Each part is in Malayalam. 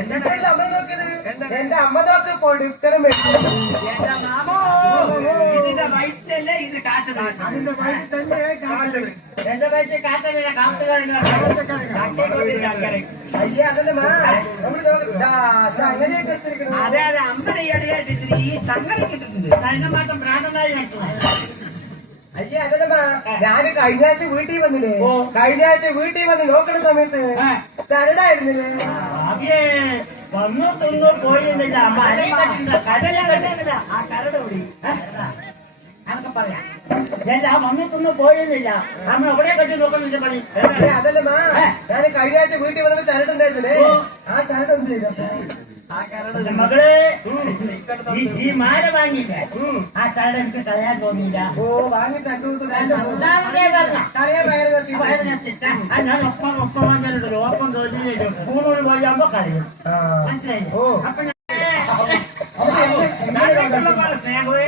എന്താണ് അമ്മ നോക്കിയത് എന്റെ അമ്മ നോക്ക് പൊടുത്തരം വെച്ചു എന്റെ മാമോ ഇതിന്റെ വയറ്റിലല്ലേ ഇത് കാച്ചത് അതിന്റെ വയറ്റിൽ തന്നെ കാച്ചത്. എന്റെ വയറ്റിൽ കാത്തലില്ല കാത്തുകളില്ല ചക്കയെ കൊണ്ട് ചക്കര. അയ്യേ അതല്ലേ മാ നമ്മള് നോക്ക് ദാ, ദാ അങ്ങനെയൊക്കെ എടുത്തിരിക്കുന്നു അതെ അതെ അമ്പല ഈയിടെയായിട്ട് ഇത്തിരി ഈ ചങ്ങല കിട്ടുന്നുണ്ട് അതിനെ മാത്രം ഭ്രാന്തനായി നടത്തുന്നത് അയ്യേ അതല്ലേ മാ ഞാൻ കഴിഞ്ഞ ആഴ്ച വീട്ടിൽ വന്നില്ലേ കഴിഞ്ഞ ആഴ്ച വീട്ടിൽ വന്ന് നോക്കണ സമയത്ത് തരടായിരുന്നില്ലേ? അവയെ വന്നു തിന്നു അതല്ല അതല്ല ആ കരട് കൂടി. അതൊക്കെ പറയാം. എല്ലാം വന്നു തിന്നു പോയിരുന്നില്ല നമ്മൾ എവിടെ കെട്ടി നോക്കണില്ല പണി? അതല്ലേ മാ. ഞാൻ കഴിഞ്ഞ ആഴ്ച വീട്ടിൽ വന്നപ്പോ തരടുണ്ടായിരുന്നില്ലേ? ആ തരട് എന്ത് ചെയ്തു? കരട് മകൾ ഈ മാല വാങ്ങിയില്ലേ? ആ കരട് എനിക്ക് കളയാൻ തോന്നിയില്ല. ഓ വാങ്ങിട്ട് ഞാൻ ഒപ്പം ഒപ്പം വന്നിട്ടുണ്ട് ഒപ്പം തോന്നിയില്ല മൂന്നൂറ് പോയാകുമ്പോ കളയും ആ. മനസ്സിലായില്ലേ ഓ. അപ്പൊ ഞാൻ ഞങ്ങൾക്കുള്ള പോലെ സ്നേഹമേ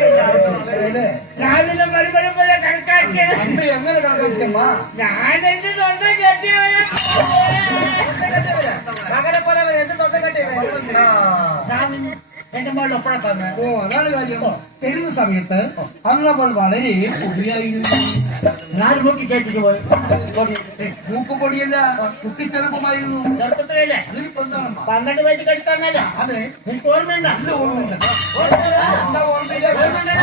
എന്റെ മോളിൽ ഒപ്പഴ ഓ അതാണ് കാര്യം. തരുന്ന സമയത്ത് അന്നപ്പോൾ വളരെ പൊടിയായിരുന്നു. ഞാൻ നോക്കി കേട്ടിട്ട് പോയി. മൂക്കുപൊടിയല്ല കുത്തിച്ചെറുപ്പമായിരുന്നു ചെറുപ്പത്തിലല്ലേ? അതിനിപ്പോ എന്താണമ്മ? പന്ത്രണ്ട് വയസ്സ് കഴിക്കാന്നല്ല അതെ. എനിക്ക് ഓർമ്മയുണ്ട. ഓർമ്മയില്ല. ഓർമ്മയില്ല?